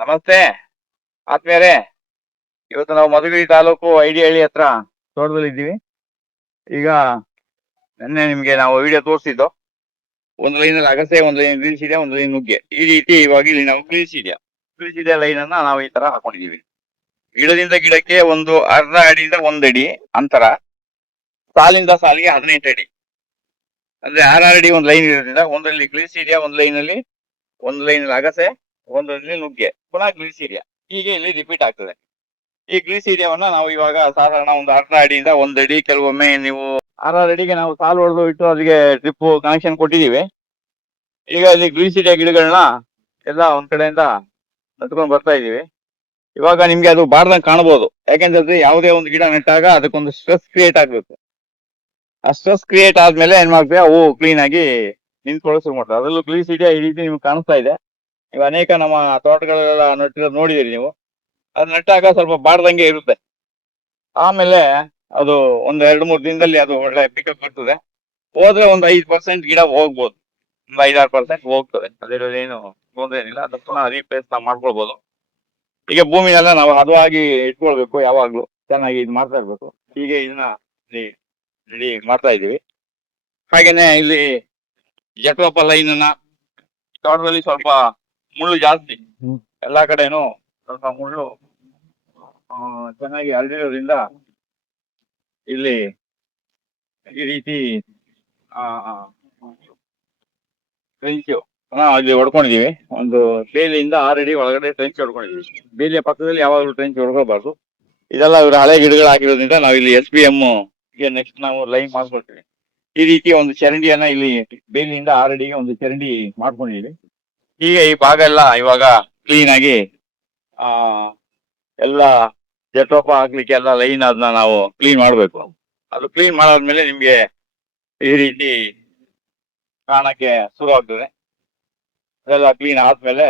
ನಮಸ್ತೆ ಆತ್ಮೀಯರೇ. ಇವತ್ತು ನಾವು ಮಧುಗಿರಿ ತಾಲೂಕು ಐಡಿಹಳ್ಳಿ ಹತ್ರ ತೋಟದಲ್ಲಿ ಇದ್ದೀವಿ. ಈಗ ನಿನ್ನೆ ನಿಮ್ಗೆ ನಾವು ವಿಡಿಯೋ ತೋರಿಸಿದ್ದು, ಒಂದು ಲೈನಲ್ಲಿ ಅಗಸೆ, ಒಂದು ಲೈನ್ ಗ್ರೀನ್ಸಿಡಿಯಾ, ಒಂದು ಲೈನ್ ನುಗ್ಗೆ. ಈ ರೀತಿ ಇವಾಗ ಇಲ್ಲಿ ನಾವು ಗ್ರೀನ್ಸಿಡಿಯಾ ಲೈನ್ ಅನ್ನ ನಾವು ಈ ತರ ಹಾಕೊಂಡಿದೀವಿ. ಗಿಡದಿಂದ ಗಿಡಕ್ಕೆ ಒಂದು ಅರ್ಧ ಅಡಿಯಿಂದ 1 ಅಡಿ ಅಂತರ, ಸಾಲಿಂದ ಸಾಲಿಗೆ 18 ಅಡಿ, ಅಂದ್ರೆ 6 ಅಡಿ ಒಂದು ಲೈನ್ ಇರೋದ್ರಿಂದ ಒಂದರಲ್ಲಿ ಗ್ರೀನ್ಸಿಡಿಯಾ, ಒಂದು ಲೈನಲ್ಲಿ ಅಗಸೆ, ಒಂದರಲ್ಲಿ ನುಗ್ಗೆ, ಪುನಃ ಗ್ರೀನ್ಸಿಡಿಯಾ, ಹೀಗೆ ಇಲ್ಲಿ ರಿಪೀಟ್ ಆಗ್ತದೆ. ಈ ಗ್ರೀನ್ಸಿಡಿಯಾವನ್ನ ನಾವು ಇವಾಗ ಸಾಧಾರಣ ಒಂದು ಅರ್ಧ ಅಡಿಯಿಂದ 1 ಅಡಿ, ಕೆಲವೊಮ್ಮೆ ನೀವು 6 ಅಡಿಗೆ ನಾವು ಸಾಲು ಹೊಡೆದು ಇಟ್ಟು ಅದಕ್ಕೆ ಡ್ರಿಪ್ ಕನೆಕ್ಷನ್ ಕೊಟ್ಟಿದ್ದೀವಿ. ಈಗ ಇಲ್ಲಿ ಗ್ರೀನ್ಸಿಡಿಯಾ ಗಿಡಗಳನ್ನ ಎಲ್ಲ ಒಂದ್ ಕಡೆಯಿಂದ ನಟ್ಕೊಂಡು ಬರ್ತಾ ಇದೀವಿ. ಇವಾಗ ನಿಮ್ಗೆ ಅದು ಬಾರ್ದಂಗೆ ಕಾಣಬಹುದು, ಯಾಕೆಂದ್ರೆ ಯಾವುದೇ ಒಂದು ಗಿಡ ನೆಟ್ಟಾಗ ಅದಕ್ಕೊಂದು ಸ್ಟ್ರೆಸ್ ಕ್ರಿಯೇಟ್ ಆಗ್ಬೇಕು. ಆ ಸ್ಟ್ರೆಸ್ ಕ್ರಿಯೇಟ್ ಆದ್ಮೇಲೆ ಏನ್ ಮಾಡ್ತೇವೆ, ಅವು ಕ್ಲೀನ್ ಆಗಿ ನಿಂತ್ಕೊಳ್ಳೋ ಶುರು ಮಾಡ್ತವೆ. ಅದರಲ್ಲೂ ಗ್ರೀನ್ಸಿಡಿಯಾ ಈ ರೀತಿ ನಿಮ್ಗೆ ಕಾಣಿಸ್ತಾ ಇದೆ. ನೀವು ಅನೇಕ ನಮ್ಮ ತೋಟಗಳೆಲ್ಲ ನಟ್ಟಿರೋದು ನೋಡಿದಿರಿ ನೀವು. ಅದು ನೆಟ್ಟಾಗ ಸ್ವಲ್ಪ ಬಾಡ್ದಂಗೆ ಇರುತ್ತೆ. ಆಮೇಲೆ ಅದು ಒಂದು 2-3 ದಿನದಲ್ಲಿ ಅದು ಒಳ್ಳೆ ಪಿಕಪ್ ಬರ್ತದೆ. ಹೋದ್ರೆ ಒಂದು 5% ಗಿಡ ಹೋಗ್ಬೋದು, ಒಂದು 5-6% ಹೋಗ್ತದೆ. ಅದರಲ್ಲಿ ಏನು ತೊಂದರೆ ಏನಿಲ್ಲ. ಅದನ್ನ ಪುನಃ ರೀಪ್ಲೇಸ್ ನಾವು ಮಾಡ್ಕೊಳ್ಬಹುದು. ಈಗ ಭೂಮಿನೆಲ್ಲ ನಾವು ಹದವಾಗಿ ಇಟ್ಕೊಳ್ಬೇಕು, ಯಾವಾಗ್ಲೂ ಚೆನ್ನಾಗಿ ಇದು ಮಾಡ್ತಾ ಇರ್ಬೇಕು. ಹೀಗೆ ಇದನ್ನ ರೆಡಿ ಮಾಡ್ತಾ ಇದೀವಿ. ಹಾಗೇನೆ ಇಲ್ಲಿ ಜಟ್ರೋಪ ಲೈನ್ ಅನ್ನ, ತೋಟದಲ್ಲಿ ಸ್ವಲ್ಪ ಮುಳ್ಳು ಜಾಸ್ತಿ, ಎಲ್ಲಾ ಕಡೆನೂ ಸ್ವಲ್ಪ ಮುಳ್ಳು ಚೆನ್ನಾಗಿ ಹರಡಿರೋದ್ರಿಂದ ಇಲ್ಲಿ ಈ ರೀತಿ ಟ್ರೆಂಚ್ ಅಲ್ಲಿ ಹೊಡ್ಕೊಂಡಿದೀವಿ. ಒಂದು ಬೇಲಿಯಿಂದ 6 ಅಡಿ ಒಳಗಡೆ ಟ್ರೆಂಚ್ ಹೊಡ್ಕೊಂಡಿದೀವಿ. ಬೇಲಿಯ ಪಕ್ಕದಲ್ಲಿ ಯಾವಾಗಲೂ ಟ್ರೆಂಚ್ ಹೊಡ್ಕೋಬಾರ್ದು. ಇದೆಲ್ಲ ಇವ್ರ ಹಳೆ ಗಿಡಗಳು ಹಾಕಿರೋದ್ರಿಂದ ನಾವು ಇಲ್ಲಿ SPM ಗೆ ನೆಕ್ಸ್ಟ್ ನಾವು ಲೈನ್ ಮಾಡ್ಕೊಳ್ತೀವಿ. ಈ ರೀತಿ ಒಂದು ಚರಂಡಿಯನ್ನ ಇಲ್ಲಿ ಬೇಲಿಯಿಂದ 6 ಅಡಿಗೆ ಒಂದು ಚರಂಡಿ ಮಾಡ್ಕೊಂಡಿದೀವಿ. ಹೀಗೆ ಈ ಭಾಗ ಎಲ್ಲ ಇವಾಗ ಕ್ಲೀನ್ ಆಗಿ ಎಲ್ಲ ಜಟ್ರೋಪ ಹಾಕ್ಲಿಕ್ಕೆ ಎಲ್ಲ ಲೈನ್ ಅದನ್ನ ನಾವು ಕ್ಲೀನ್ ಮಾಡ್ಬೇಕು. ಅದು ಕ್ಲೀನ್ ಮಾಡಾದ್ಮೇಲೆ ನಿಮ್ಗೆ ಈ ರೀತಿ ಕಾಣಕ್ಕೆ ಶುರು ಆಗ್ತದೆ. ಅದೆಲ್ಲ ಕ್ಲೀನ್ ಆದ್ಮೇಲೆ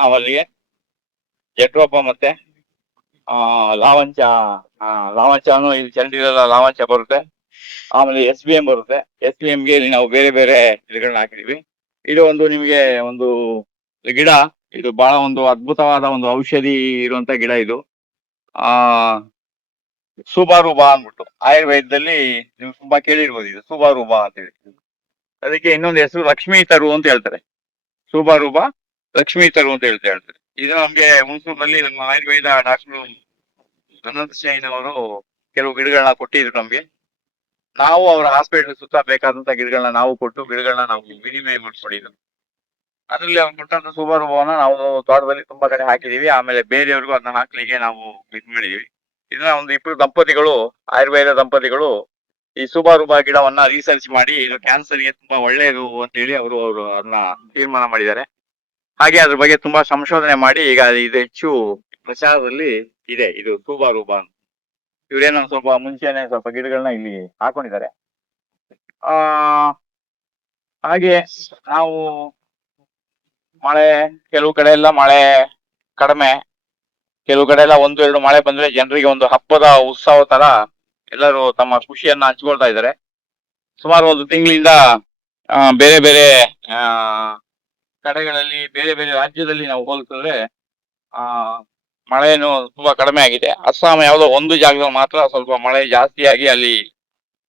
ನಾವು ಅಲ್ಲಿಗೆ ಜಟ್ರೋಪ ಮತ್ತೆ ಲಾವಂಚನು ಇಲ್ಲಿ ಚರಂಡಿಲೆಲ್ಲ ಲಾವಂಚ ಬರುತ್ತೆ. ಆಮೇಲೆ SBM ಬರುತ್ತೆ. SBM ಗೆ ನಾವು ಬೇರೆ ಬೇರೆ ಗಿಡಗಳನ್ನ ಹಾಕಿದೀವಿ. ಇದು ಒಂದು ನಿಮ್ಗೆ ಒಂದು ಗಿಡ, ಇದು ಬಹಳ ಒಂದು ಅದ್ಭುತವಾದ ಒಂದು ಔಷಧಿ ಇರುವಂತ ಗಿಡ ಇದು. ಸುಬಾರುಬಾ ಅಂದ್ಬಿಟ್ಟು ಆಯುರ್ವೇದದಲ್ಲಿ ನೀವು ತುಂಬಾ ಕೇಳಿರ್ಬೋದು. ಇದು ಸುಬಾರುಬಾ ಅಂತ ಹೇಳಿ. ಅದಕ್ಕೆ ಇನ್ನೊಂದು ಹೆಸರು ಲಕ್ಷ್ಮೀ ತರು ಅಂತ ಹೇಳ್ತಾರೆ. ಸುಬಾರುಬಾ ಲಕ್ಷ್ಮೀ ತರು ಅಂತ ಹೇಳ್ತಾರೆ. ಇದು ನಮ್ಗೆ ಹುಣಸೂರಿನಲ್ಲಿ ನಮ್ಮ ಆಯುರ್ವೇದ ಡಾಕ್ಟರ್ ಅನಂತ ಶೈನವರು ಕೆಲವು ಗಿಡಗಳನ್ನ ಕೊಟ್ಟಿದ್ರು ನಮ್ಗೆ. ನಾವು ಅವರ ಹಾಸ್ಪಿಟಲ್ ಸುತ್ತ ಬೇಕಾದಂತ ಗಿಡಗಳನ್ನ ನಾವು ಕೊಟ್ಟು ಗಿಡಗಳನ್ನ ನಾವು ವಿನಿಮಯ ಮಾಡಿಕೊಂಡಿದ್ದು. ಅದರಲ್ಲಿ ಅವ್ರು ಕೊಟ್ಟಂತ ಸುಬಾರುಬವನ್ನ ನಾವು ತೋಟದಲ್ಲಿ ತುಂಬಾ ಕಡೆ ಹಾಕಿದೀವಿ. ಆಮೇಲೆ ಬೇರೆಯವ್ರಿಗೂ ಅದನ್ನ ಹಾಕ್ಲಿಕ್ಕೆ ನಾವು ಇದು ಮಾಡಿದೀವಿ. ಇದನ್ನ ಒಂದು 2 ದಂಪತಿಗಳು, ಆಯುರ್ವೇದ ದಂಪತಿಗಳು, ಈ ಸುಬಾರುಬಾ ಗಿಡವನ್ನ ರಿಸರ್ಚ್ ಮಾಡಿ ಇದು ಕ್ಯಾನ್ಸರ್ಗೆ ತುಂಬಾ ಒಳ್ಳೆಯದು ಅಂತ ಹೇಳಿ ಅವರು ಅದನ್ನ ತೀರ್ಮಾನ ಮಾಡಿದ್ದಾರೆ. ಹಾಗೆ ಅದ್ರ ಬಗ್ಗೆ ತುಂಬಾ ಸಂಶೋಧನೆ ಮಾಡಿ ಈಗ ಇದು ಹೆಚ್ಚು ಪ್ರಚಾರದಲ್ಲಿ ಇದೆ, ಇದು ಸುಬಾರುಬಾ. ಇವ್ರೇನೋ ಸ್ವಲ್ಪ ಮುಂಚೆನೆ ಸ್ವಲ್ಪ ಗಿಡಗಳನ್ನ ಇಲ್ಲಿ ಹಾಕೊಂಡಿದ್ದಾರೆ. ಹಾಗೆ ನಾವು ಮಳೆ, ಕೆಲವು ಕಡೆ ಎಲ್ಲ ಮಳೆ ಕಡಿಮೆ, ಕೆಲವು ಕಡೆ ಎಲ್ಲ 1-2 ಮಳೆ ಬಂದ್ರೆ ಜನರಿಗೆ ಒಂದು ಹಬ್ಬದ ಉತ್ಸವ ತರ ಎಲ್ಲರೂ ತಮ್ಮ ಖುಷಿಯನ್ನ ಹಂಚ್ಕೊಳ್ತಾ ಇದ್ದಾರೆ. ಸುಮಾರು 1 ತಿಂಗಳಿಂದ ಬೇರೆ ಬೇರೆ ಕಡೆಗಳಲ್ಲಿ, ಬೇರೆ ಬೇರೆ ರಾಜ್ಯದಲ್ಲಿ ನಾವು ಹೋಲಿಸಿದ್ರೆ ಮಳೆನು ತುಂಬಾ ಕಡಿಮೆ ಆಗಿದೆ. ಅಸ್ಸಾಂ ಯಾವುದೋ ಒಂದು ಜಾಗದಲ್ಲಿ ಮಾತ್ರ ಸ್ವಲ್ಪ ಮಳೆ ಜಾಸ್ತಿ ಆಗಿ ಅಲ್ಲಿ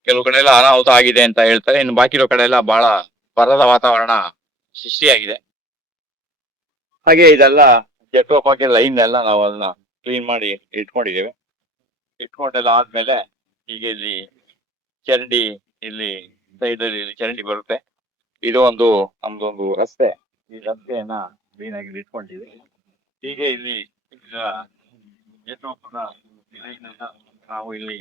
ಕೆಲವು ಕಡೆ ಎಲ್ಲ ಅನಾಹುತ ಆಗಿದೆ ಅಂತ ಹೇಳ್ತಾರೆ. ಇನ್ನು ಬಾಕಿ ಇರೋ ಕಡೆ ಎಲ್ಲ ಬಹಳ ಬರದ ವಾತಾವರಣ ಸೃಷ್ಟಿಯಾಗಿದೆ. ಹಾಗೆ ಇದೆಲ್ಲ ಜಟ್ರೋಪಾಗೆ ಲೈನ್ ಎಲ್ಲ ನಾವು ಅದನ್ನ ಕ್ಲೀನ್ ಮಾಡಿ ಇಟ್ಕೊಂಡಿದ್ದೇವೆ. ಇಟ್ಕೊಂಡೆಲ್ಲ ಆದ್ಮೇಲೆ ಈಗ ಇಲ್ಲಿ ಚರಂಡಿ, ಇಲ್ಲಿ ಸೈಡ್ ಅಲ್ಲಿ ಚರಂಡಿ ಬರುತ್ತೆ. ಇದು ಒಂದು ನಮ್ದೊಂದು ರಸ್ತೆ. ಈ ರಸ್ತೆಯನ್ನ ಕ್ಲೀನ್ ಆಗಿ ಇಟ್ಕೊಂಡಿದ್ದೀವಿ. ಹೀಗೆ ಇಲ್ಲಿ ನಾವು ಇಲ್ಲಿ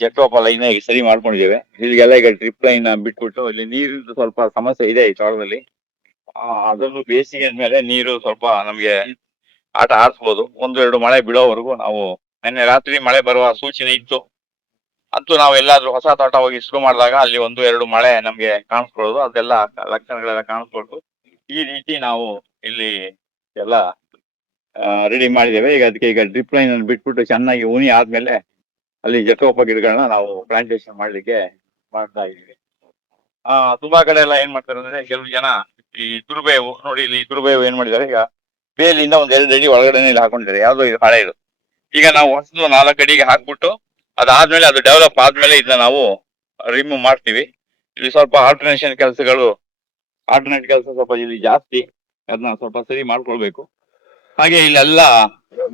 ಜಟ್ರೋಪ ಲೈನ್ ಸರಿ ಮಾಡ್ಕೊಂಡಿದ್ದೇವೆ. ಇಲ್ಲಿಗೆಲ್ಲ ಈಗ ಡ್ರಿಪ್ ಲೈನ್ ಬಿಟ್ಬಿಟ್ಟು, ಇಲ್ಲಿ ನೀರಿನ ಸ್ವಲ್ಪ ಸಮಸ್ಯೆ ಇದೆ ಈ ತೋಟದಲ್ಲಿ. ಅದನ್ನು ಬೇಸಿಗೆ ಅಂದ್ಮೇಲೆ ನೀರು ಸ್ವಲ್ಪ ನಮ್ಗೆ ಆಟ ಆಡಿಸ್ಬೋದು. 1-2 ಮಳೆ ಬಿಡೋವರೆಗೂ ನಾವು, ನಿನ್ನೆ ರಾತ್ರಿ ಮಳೆ ಬರುವ ಸೂಚನೆ ಇತ್ತು. ಅಂತೂ ನಾವು ಎಲ್ಲಾದ್ರೂ ಹೊಸ ತೋಟ ಹೋಗಿ ಶುರು ಮಾಡಿದಾಗ ಅಲ್ಲಿ 1-2 ಮಳೆ ನಮ್ಗೆ ಕಾಣಿಸ್ಕೊಳ್ಳೋದು, ಅದೆಲ್ಲ ಲಕ್ಷಣಗಳೆಲ್ಲ ಕಾಣಿಸ್ಕೊಳ್ತು. ಈ ರೀತಿ ನಾವು ಇಲ್ಲಿ ಎಲ್ಲ ರೆಡಿ ಮಾಡಿದ್ದೇವೆ. ಈಗ ಅದಕ್ಕೆ ಈಗ ಡ್ರಿಪ್ ಲೈನ್ ಅನ್ನು ಬಿಟ್ಬಿಟ್ಟು ಚೆನ್ನಾಗಿ ಉನಿ ಆದ್ಮೇಲೆ ಅಲ್ಲಿ ಜಟ್ರೋಪ ಗಿಡಗಳನ್ನ ನಾವು ಪ್ಲಾಂಟೇಶನ್ ಮಾಡ್ಲಿಕ್ಕೆ ಮಾಡ್ತಾ ಇದ್ದೀವಿ. ತುಂಬಾ ಕಡೆ ಎಲ್ಲ ಏನ್ ಮಾಡ್ತಾರೆ ಅಂದ್ರೆ, ಕೆಲವು ಜನ ಈ ತುರುಬೇವು ನೋಡಿ, ಇಲ್ಲಿ ತುರುಬೇವು ಏನ್ ಮಾಡಿದ್ದಾರೆ, ಈಗ ಬೇಲಿಯಿಂದ ಒಂದ್ 2 ಅಡಿ ಒಳಗಡೆ ಇಲ್ಲಿ ಹಾಕೊಂಡಿದ್ದಾರೆ, ಯಾವ್ದೋ ಇದು ಹಳೆ ಇದು. ಈಗ ನಾವು ಹೊಸದು 4 ಅಡಿಗೆ ಹಾಕ್ಬಿಟ್ಟು ಅದಾದ್ಮೇಲೆ ಅದು ಡೆವಲಪ್ ಆದ್ಮೇಲೆ ಇದನ್ನ ನಾವು ರಿಮೂವ್ ಮಾಡ್ತೀವಿ. ಇಲ್ಲಿ ಸ್ವಲ್ಪ ಆಲ್ಟರ್ನೇಷನ್ ಕೆಲಸಗಳು, ಆಲ್ಟರ್ನೇಟ್ ಕೆಲಸ ಸ್ವಲ್ಪ ಇಲ್ಲಿ ಜಾಸ್ತಿ, ಅದನ್ನ ಸ್ವಲ್ಪ ಸರಿ ಮಾಡ್ಕೊಳ್ಬೇಕು. ಹಾಗೆ ಇಲ್ಲೆಲ್ಲ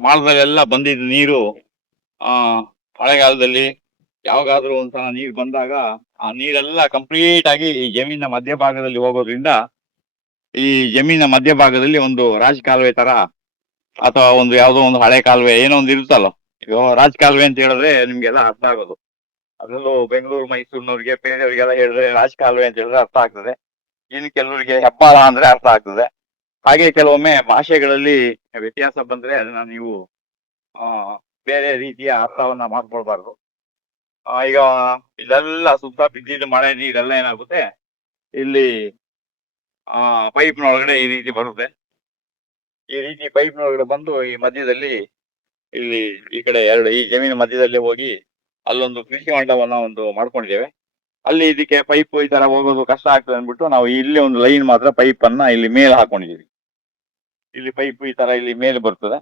ಮಾಳದಲ್ಲೆಲ್ಲ ಬಂದಿದ್ದ ನೀರು ಮಳೆಗಾಲದಲ್ಲಿ ಯಾವಾಗಾದ್ರೂ ಒಂದ್ಸಲ ನೀರು ಬಂದಾಗ ಆ ನೀರೆಲ್ಲ ಕಂಪ್ಲೀಟ್ ಆಗಿ ಈ ಜಮೀನಿನ ಮಧ್ಯಭಾಗದಲ್ಲಿ ಹೋಗೋದ್ರಿಂದ ಈ ಜಮೀನಿನ ಮಧ್ಯಭಾಗದಲ್ಲಿ ಒಂದು ರಾಜಕಾಲುವೆ ತರ ಅಥವಾ ಒಂದು ಯಾವ್ದೋ ಒಂದು ಹಳೆ ಕಾಲುವೆ ಏನೋ ಒಂದು ಇರುತ್ತಲ್ಲ. ಈಗ ರಾಜಕಾಲುವೆ ಅಂತ ಹೇಳಿದ್ರೆ ನಿಮ್ಗೆಲ್ಲ ಅರ್ಥ ಆಗೋದು. ಅದರಲ್ಲೂ ಬೆಂಗಳೂರು ಮೈಸೂರಿನವ್ರಿಗೆ ಬೇರೆಯವರಿಗೆಲ್ಲ ಹೇಳಿದ್ರೆ ರಾಜಕಾಲುವೆ ಅಂತ ಹೇಳಿದ್ರೆ ಅರ್ಥ ಆಗ್ತದೆ. ಇನ್ನು ಕೆಲವರಿಗೆ ಹೆಬ್ಬಾಳ ಅಂದ್ರೆ ಅರ್ಥ ಆಗ್ತದೆ. ಹಾಗೆ ಕೆಲವೊಮ್ಮೆ ಭಾಷೆಗಳಲ್ಲಿ ವ್ಯತ್ಯಾಸ ಬಂದ್ರೆ ಅದನ್ನ ನೀವು ಬೇರೆ ರೀತಿಯ ಅರ್ಥವನ್ನ ಮಾಡ್ಕೊಳ್ಬಾರ್ದು. ಈಗ ಇದೆಲ್ಲ ಸುತ್ತ ಬಿದ್ದಿದ್ದ ಮಳೆ ನೀರೆಲ್ಲ ಏನಾಗುತ್ತೆ, ಇಲ್ಲಿ ಪೈಪ್ನೊಳಗಡೆ ಈ ರೀತಿ ಬರುತ್ತೆ. ಈ ರೀತಿ ಪೈಪ್ನೊಳಗಡೆ ಬಂದು ಈ ಮಧ್ಯದಲ್ಲಿ ಇಲ್ಲಿ ಈ ಕಡೆ ಈ ಜಮೀನು ಮಧ್ಯದಲ್ಲಿ ಹೋಗಿ ಅಲ್ಲೊಂದು ಕೃಷಿ ಹೊಂಡವನ್ನ ಒಂದು ಮಾಡ್ಕೊಂಡಿದ್ದೇವೆ. ಅಲ್ಲಿ ಇದಕ್ಕೆ ಪೈಪ್ ಈ ತರ ಹೋಗೋದು ಕಷ್ಟ ಆಗ್ತದೆ ಅಂದ್ಬಿಟ್ಟು ನಾವು ಇಲ್ಲಿ ಒಂದು ಲೈನ್ ಮಾತ್ರ ಪೈಪ್ ಅನ್ನ ಇಲ್ಲಿ ಮೇಲೆ ಹಾಕೊಂಡಿದೀವಿ. ಇಲ್ಲಿ ಪೈಪ್ ಈ ತರ ಇಲ್ಲಿ ಮೇಲೆ ಬರ್ತದೆ.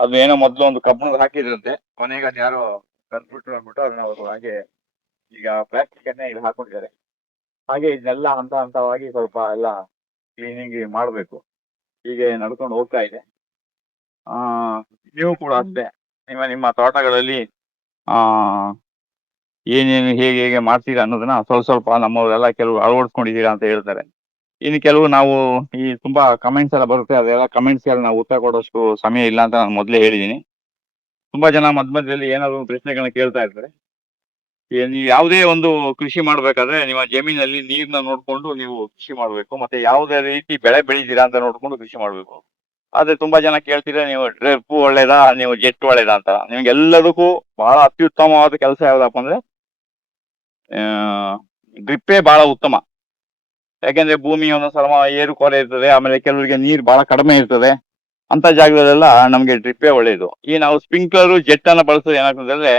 ಅದು ಏನೋ ಮೊದ್ಲು ಒಂದು ಕಬ್ಬಣದ ಹಾಕಿದ್ರಂತೆ, ಕೊನೆಗೆ ಅದು ಯಾರೋ ಕಲ್ತ್ಬಿಟ್ರು ಅಂದ್ಬಿಟ್ಟು ಅದನ್ನ ಅವರು ಹಾಗೆ ಈಗ ಪ್ಲಾಸ್ಟಿಕ್ ಅನ್ನೇ ಇಲ್ಲಿ ಹಾಕೊಂಡಿದ್ದಾರೆ. ಹಾಗೆ ಇದನ್ನೆಲ್ಲ ಹಂತ ಹಂತವಾಗಿ ಸ್ವಲ್ಪ ಎಲ್ಲ ಕ್ಲೀನಿಂಗ್ ಮಾಡ್ಬೇಕು. ಹೀಗೆ ನಡ್ಕೊಂಡು ಹೋಗ್ತಾ ಇದೆ. ನೀವು ಕೂಡ ಅಷ್ಟೇ ನಿಮ್ಮ ತೋಟಗಳಲ್ಲಿ ಏನೇನು ಹೇಗೆ ಹೇಗೆ ಮಾಡ್ತೀರಾ ಅನ್ನೋದನ್ನ ಸ್ವಲ್ಪ ಸ್ವಲ್ಪ ನಮ್ಮವರೆಲ್ಲ ಕೆಲವು ಅಳವಡಿಸ್ಕೊಂಡಿದ್ದೀರಾ ಅಂತ ಹೇಳ್ತಾರೆ. ಇನ್ನು ಕೆಲವು ನಾವು ಈ ತುಂಬಾ ಕಮೆಂಟ್ಸ್ ಎಲ್ಲ ಬರುತ್ತೆ, ಅದೆಲ್ಲ ಕಮೆಂಟ್ಸ್ ಎಲ್ಲ ನಾವು ಉತ್ತರ ಕೊಡೋಷ್ಟು ಸಮಯ ಇಲ್ಲ ಅಂತ ನಾನು ಮೊದಲೇ ಹೇಳಿದ್ದೀನಿ. ತುಂಬಾ ಜನ ಮಧ್ಯದಲ್ಲಿ ಏನಾದ್ರು ಪ್ರಶ್ನೆಗಳನ್ನ ಕೇಳ್ತಾ ಇರ್ತಾರೆ. ನೀವು ಯಾವುದೇ ಒಂದು ಕೃಷಿ ಮಾಡ್ಬೇಕಾದ್ರೆ ನಿಮ್ಮ ಜಮೀನಲ್ಲಿ ನೀರ್ನ ನೋಡ್ಕೊಂಡು ನೀವು ಕೃಷಿ ಮಾಡ್ಬೇಕು, ಮತ್ತೆ ಯಾವುದೇ ರೀತಿ ಬೆಳೆ ಬೆಳಿತೀರಾ ಅಂತ ನೋಡ್ಕೊಂಡು ಕೃಷಿ ಮಾಡ್ಬೇಕು. ಆದ್ರೆ ತುಂಬಾ ಜನ ಕೇಳ್ತೀರಾ, ನೀವು ಡ್ರಿಪ್ ಒಳ್ಳೇದಾ, ನೀವು ಜೆಟ್ ಒಳ್ಳೇದಾ ಅಂತ. ನಿಮ್ಗೆ ಎಲ್ಲದಕ್ಕೂ ಬಹಳ ಅತ್ಯುತ್ತಮವಾದ ಕೆಲಸ ಯಾವ್ದಪ್ಪ ಅಂದ್ರೆ ಡ್ರಿಪ್ಪೇ ಬಹಳ ಉತ್ತಮ. ಯಾಕೆಂದ್ರೆ ಭೂಮಿ ಒಂದೊಂದ್ಸಲ ಏರು ಕೊರೆ ಇರ್ತದೆ, ಆಮೇಲೆ ಕೆಲವರಿಗೆ ನೀರು ಬಹಳ ಕಡಿಮೆ ಇರ್ತದೆ. ಅಂತ ಜಾಗದಲ್ಲೆಲ್ಲ ನಮ್ಗೆ ಡ್ರಿಪ್ಪೇ ಒಳ್ಳೇದು. ಈ ನಾವು ಸ್ಪ್ರಿಂಕ್ಲರ್ ಜೆಟ್ ಅನ್ನ ಬಳಸೋದು ಏನಾಗ್ತದೆ ಅಂದ್ರೆ,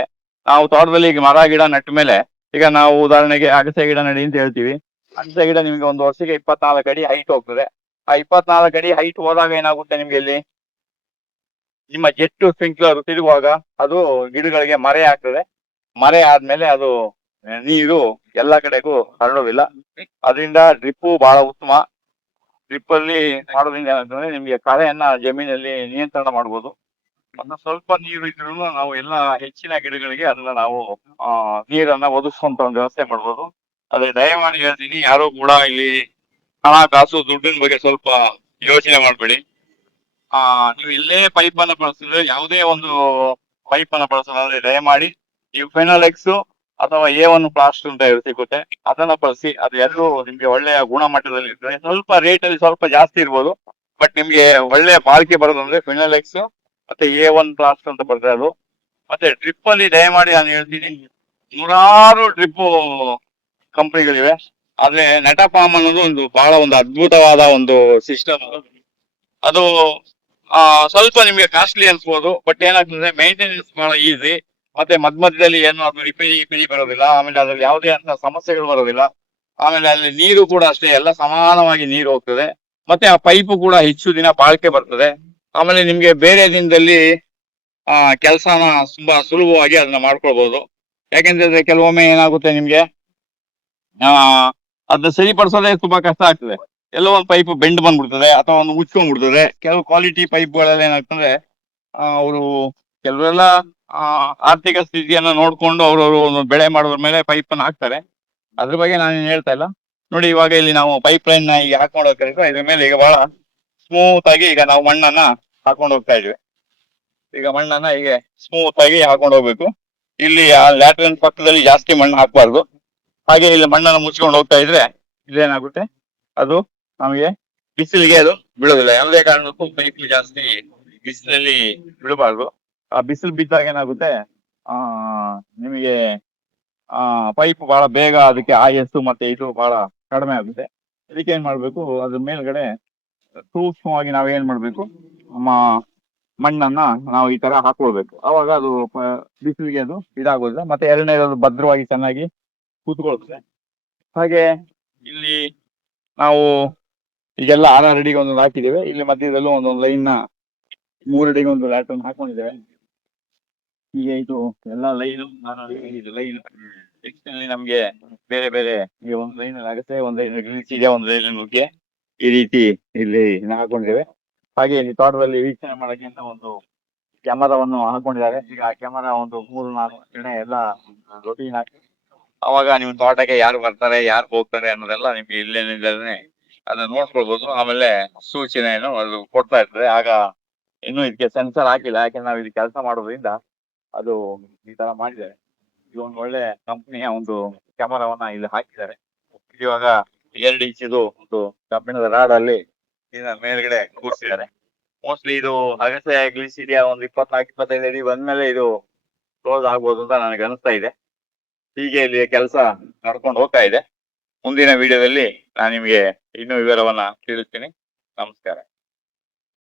ನಾವು ತೋಟದಲ್ಲಿ ಈಗ ಮರ ಗಿಡ ನಟ್ಟ ಮೇಲೆ, ಈಗ ನಾವು ಉದಾಹರಣೆಗೆ ಅಗಸೆ ಗಿಡ ನಡಿ ಅಂತ ಹೇಳ್ತೀವಿ. ಅಗಸೆ ಗಿಡ ನಿಮ್ಗೆ ಒಂದು ವರ್ಷಕ್ಕೆ 24 ಅಡಿ ಹೈಟ್ ಹೋಗ್ತದೆ. ಆ 24 ಅಡಿ ಹೈಟ್ ಹೋದಾಗ ಏನಾಗುತ್ತೆ, ನಿಮ್ಗೆ ಇಲ್ಲಿ ನಿಮ್ಮ ಜೆಟ್ ಸ್ಪ್ರಿಂಕ್ಲರ್ ತಿರುಗುವಾಗ ಅದು ಗಿಡಗಳಿಗೆ ಮರೆ ಆಗ್ತದೆ. ಮರೆ ಆದ್ಮೇಲೆ ಅದು ನೀರು ಎಲ್ಲಾ ಕಡೆಗೂ ಹರಡೋದಿಲ್ಲ. ಅದರಿಂದ ಡ್ರಿಪ್ಪು ಬಹಳ ಉತ್ತಮ. ಡ್ರಿಪ್ ಅಲ್ಲಿ ಮಾಡೋದ್ರಿಂದ ಏನಂತಂದ್ರೆ ನಿಮ್ಗೆ ಕಳೆಯನ್ನ ಜಮೀನಲ್ಲಿ ನಿಯಂತ್ರಣ ಮಾಡ್ಬೋದು. ಒಂದು ಸ್ವಲ್ಪ ನೀರು ಇದ್ರೂ ನಾವು ಎಲ್ಲ ಹೆಚ್ಚಿನ ಗಿಡಗಳಿಗೆ ಅದನ್ನ ನಾವು ನೀರನ್ನ ಒದಗಿಸುವಂತ ಒಂದು ವ್ಯವಸ್ಥೆ ಮಾಡ್ಬೋದು. ಅದೇ ದಯಮಾಡಿ ಹೇಳ್ತೀನಿ, ಯಾರು ಕೂಡ ಇಲ್ಲಿ ಹಣ ಕಾಸು ದುಡ್ಡಿನ ಬಗ್ಗೆ ಸ್ವಲ್ಪ ಯೋಚನೆ ಮಾಡ್ಬೇಡಿ. ನೀವು ಎಲ್ಲೇ ಪೈಪ್ ಅನ್ನ ಬಳಸಿದ್ರೆ, ಯಾವುದೇ ಒಂದು ಪೈಪ್ ಅನ್ನ ಬಳಸೋದಾದ್ರೆ ದಯಮಾಡಿ ನೀವು ಫೆನಾಲೆಕ್ಸ್ ಅಥವಾ A1 ಪ್ಲಾಸ್ಟ್ ಅಂತ ಸಿಗುತ್ತೆ, ಅದನ್ನ ಬಳಸಿ. ಅದು ಎರಡು ನಿಮ್ಗೆ ಒಳ್ಳೆಯ ಗುಣಮಟ್ಟದಲ್ಲಿ ಇರ್ತದೆ. ಸ್ವಲ್ಪ ರೇಟ್ ಅಲ್ಲಿ ಸ್ವಲ್ಪ ಜಾಸ್ತಿ ಇರ್ಬೋದು, ಬಟ್ ನಿಮ್ಗೆ ಒಳ್ಳೆಯ ಬಾಳಿಕೆ ಬರೋದಂದ್ರೆ ಫೆನಾಲೆಕ್ಸ್ ಮತ್ತೆ A1 ಪ್ಲಾಸ್ಟ್ ಅಂತ ಬರ್ತದೆ ಅದು. ಮತ್ತೆ ಡ್ರಿಪ್ ಅಲ್ಲಿ ದಯಮಾಡಿ ನಾನು ಹೇಳ್ತೀನಿ, ನೂರಾರು ಡ್ರಿಪ್ ಕಂಪನಿಗಳಿವೆ. ಆದ್ರೆ ನೆಟಫಾರ್ಮ್ ಅನ್ನೋದು ಒಂದು ಬಹಳ ಒಂದು ಅದ್ಭುತವಾದ ಒಂದು ಸಿಸ್ಟಮ್. ಅದು ಸ್ವಲ್ಪ ನಿಮ್ಗೆ ಕಾಸ್ಟ್ಲಿ ಅನ್ಸ್ಬೋದು, ಬಟ್ ಏನಾಗ್ತದೆ ಮೇಂಟೆನೆನ್ಸ್ ಬಹಳ ಈಸಿ. ಮತ್ತೆ ಮಧ್ಯದಲ್ಲಿ ಏನು ಅದು ರಿಪೇರಿ ಬರೋದಿಲ್ಲ. ಆಮೇಲೆ ಅದ್ರಲ್ಲಿ ಯಾವುದೇ ಅಂತ ಸಮಸ್ಯೆಗಳು ಬರೋದಿಲ್ಲ. ಆಮೇಲೆ ಅಲ್ಲಿ ನೀರು ಕೂಡ ಅಷ್ಟೇ, ಎಲ್ಲ ಸಮಾನವಾಗಿ ನೀರು ಹೋಗ್ತದೆ. ಮತ್ತೆ ಆ ಪೈಪು ಕೂಡ ಹೆಚ್ಚು ದಿನ ಬಾಳಿಕೆ ಬರ್ತದೆ. ಆಮೇಲೆ ನಿಮ್ಗೆ ಬೇರೆ ದಿನದಲ್ಲಿ ಕೆಲಸನ ತುಂಬಾ ಸುಲಭವಾಗಿ ಅದನ್ನ ಮಾಡ್ಕೊಳ್ಬಹುದು. ಯಾಕೆಂದ್ರೆ ಕೆಲವೊಮ್ಮೆ ಏನಾಗುತ್ತೆ ನಿಮ್ಗೆ ಅದನ್ನ ಸರಿಪಡಿಸೋದೇ ತುಂಬಾ ಕಷ್ಟ ಆಗ್ತದೆ. ಎಲ್ಲೋ ಒಂದು ಪೈಪ್ ಬೆಂಡ್ ಬಂದ್ಬಿಡ್ತದೆ ಅಥವಾ ಒಂದು ಮುಚ್ಕೊಂಡ್ಬಿಡ್ತದೆ. ಕೆಲವು ಕ್ವಾಲಿಟಿ ಪೈಪ್ಗಳೆಲ್ಲ ಏನಾಗ್ತದೆ, ಅವರು ಕೆಲವೆಲ್ಲ ಆರ್ಥಿಕ ಸ್ಥಿತಿಯನ್ನ ನೋಡ್ಕೊಂಡು ಅವ್ರವರು ಒಂದು ಬೆಳೆ ಮಾಡೋದ್ರ ಮೇಲೆ ಪೈಪ್ ಅನ್ನ ಹಾಕ್ತಾರೆ. ಅದ್ರ ಬಗ್ಗೆ ನಾನೇನು ಹೇಳ್ತಾ ಇಲ್ಲ. ನೋಡಿ, ಇವಾಗ ಇಲ್ಲಿ ನಾವು ಪೈಪ್ ಲೈನ್ ನ ಈಗ ಹಾಕೊಂಡು ಹೋಗ್ತಾ ಇದ್ರೆ, ಇದ್ರ ಮೇಲೆ ಈಗ ಬಹಳ ಸ್ಮೂತ್ ಆಗಿ ಈಗ ನಾವು ಮಣ್ಣನ್ನ ಹಾಕೊಂಡು ಹೋಗ್ತಾ ಇದ್ವಿ. ಈಗ ಮಣ್ಣನ್ನ ಹೀಗೆ ಸ್ಮೂತ್ ಆಗಿ ಹಾಕೊಂಡು ಹೋಗ್ಬೇಕು. ಇಲ್ಲಿ ಆ ಲ್ಯಾಟ್ರಿನ್ ಪಕ್ಕದಲ್ಲಿ ಜಾಸ್ತಿ ಮಣ್ಣು ಹಾಕಬಾರ್ದು. ಹಾಗೆ ಇಲ್ಲಿ ಮಣ್ಣನ್ನು ಮುಚ್ಕೊಂಡು ಹೋಗ್ತಾ ಇದ್ರೆ ಇದೇನಾಗುತ್ತೆ, ಅದು ನಮಗೆ ಬಿಸಿಲಿಗೆ ಅದು ಬೀಳೋದಿಲ್ಲ. ಯಾವುದೇ ಕಾರಣಕ್ಕೂ ಪೈಪ್ ಜಾಸ್ತಿ ಬಿಸಿಲಲ್ಲಿ ಬಿಡಬಾರ್ದು. ಆ ಬಿಸಿಲು ಬಿದ್ದಾಗ ಏನಾಗುತ್ತೆ, ನಿಮಗೆ ಪೈಪ್ ಬಹಳ ಬೇಗ ಅದಕ್ಕೆ ಆಯಸ್ಸು ಮತ್ತೆ ಇದು ಬಹಳ ಕಡಿಮೆ ಆಗುತ್ತೆ. ಇದಕ್ಕೆ ಏನ್ ಮಾಡ್ಬೇಕು, ಅದ್ರ ಮೇಲ್ಗಡೆ ಸೂಕ್ಷ್ಮವಾಗಿ ನಾವೇನ್ ಮಾಡ್ಬೇಕು, ಮಣ್ಣನ್ನ ನಾವು ಈ ತರ ಹಾಕೊಳ್ಬೇಕು. ಅವಾಗ ಅದು ಬಿಸಿಲಿಗೆ ಅದು ಇದಾಗೋದಿಲ್ಲ. ಮತ್ತೆ ಎರಡನೇದು ಭದ್ರವಾಗಿ ಚೆನ್ನಾಗಿ ಕೂತ್ಕೊಳ್ತದೆ. ಹಾಗೆ ಇಲ್ಲಿ ನಾವು ಈಗೆಲ್ಲ 6 ಅಡಿಗೆ ಒಂದೊಂದು ಹಾಕಿದ್ದೇವೆ. ಇಲ್ಲಿ ಮಧ್ಯದಲ್ಲೂ ಒಂದೊಂದು ಲೈನ್ 3 ಅಡಿಗೆ ಒಂದು ಲ್ಯಾಟ್ರನ್ ಹಾಕೊಂಡಿದ್ದೇವೆ. ಈಗ ಇದು ಎಲ್ಲ ಲೈನ್ ಇದು ಲೈನ್ ನೆಕ್ಸ್ಟ್ ನಮ್ಗೆ ಬೇರೆ ಬೇರೆ ಈಗ ಒಂದು ಲೈನ್ ಆಗುತ್ತೆ, ಒಂದು ಲೈನ್ ಗ್ರೀಸ್ ಇದೆ, ಒಂದು ಲೈನ್ ನುಗ್ಗೆ ಈ ರೀತಿ ಇಲ್ಲಿ ಹಾಕೊಂಡಿದ್ದೇವೆ. ಹಾಗೆ ಇಲ್ಲಿ ತೋಟದಲ್ಲಿ ವೀಕ್ಷಣೆ ಮಾಡೋಕೆ ಅಂತ ಒಂದು ಕ್ಯಾಮರಾವನ್ನು ಹಾಕೊಂಡಿದ್ದಾರೆ. ಈಗ ಆ ಕ್ಯಾಮರಾ ಒಂದು 3-4 ಜನ ಎಲ್ಲ ರೊಟೀನ್ ಹಾಕಿ ಅವಾಗ ನಿಮ್ಮ ತೋಟಕ್ಕೆ ಯಾರು ಬರ್ತಾರೆ ಯಾರು ಹೋಗ್ತಾರೆ ಅನ್ನೋದೆಲ್ಲ ನಿಮ್ಗೆ ಇಲ್ಲೇನಿಲ್ಲೇ ಅದನ್ನ ನೋಡ್ಕೊಳ್ಬಹುದು. ಆಮೇಲೆ ಸೂಚನೆಯನ್ನು ಅದು ಕೊಡ್ತಾ ಇರ್ತದೆ. ಆಗ ಇನ್ನೂ ಇದಕ್ಕೆ ಸೆನ್ಸರ್ ಹಾಕಿಲ್ಲ, ಯಾಕಂದ್ರೆ ನಾವು ಇದು ಕೆಲಸ ಮಾಡೋದ್ರಿಂದ ಅದು ಈ ತರ ಮಾಡಿದ್ದಾರೆ. ಇದು ಒಂದು ಒಳ್ಳೆ ಕಂಪನಿಯ ಒಂದು ಕ್ಯಾಮರಾವನ್ನ ಇಲ್ಲಿ ಹಾಕಿದ್ದಾರೆ. ಇವಾಗ 2 ಇಂಚಿದು ಒಂದು ಕಬ್ಬಿಣದ ರಾಡ್ ಅಲ್ಲಿ ಇದನ್ನ ಮೇಲ್ಗಡೆ ಕೂರಿಸಿದ್ದಾರೆ. ಮೋಸ್ಟ್ಲಿ ಇದು ಅಗಸೆ ಗ್ಲಿಸಿಡಿಯಾ ಒಂದು 24-25 ಅಡಿ ಬಂದ್ಮೇಲೆ ಇದು ಕ್ಲೋಸ್ ಆಗ್ಬೋದು ಅಂತ ನನಗೆ ಅನಿಸ್ತಾ ಇದೆ. ಹೀಗೆ ಇಲ್ಲಿ ಕೆಲಸ ನಡ್ಕೊಂಡು ಹೋಗ್ತಾ ಇದೆ. ಮುಂದಿನ ವಿಡಿಯೋದಲ್ಲಿ ನಾನು ನಿಮಗೆ ಇನ್ನೂ ವಿವರವನ್ನ ತಿಳಿಸ್ತೀನಿ. ನಮಸ್ಕಾರ.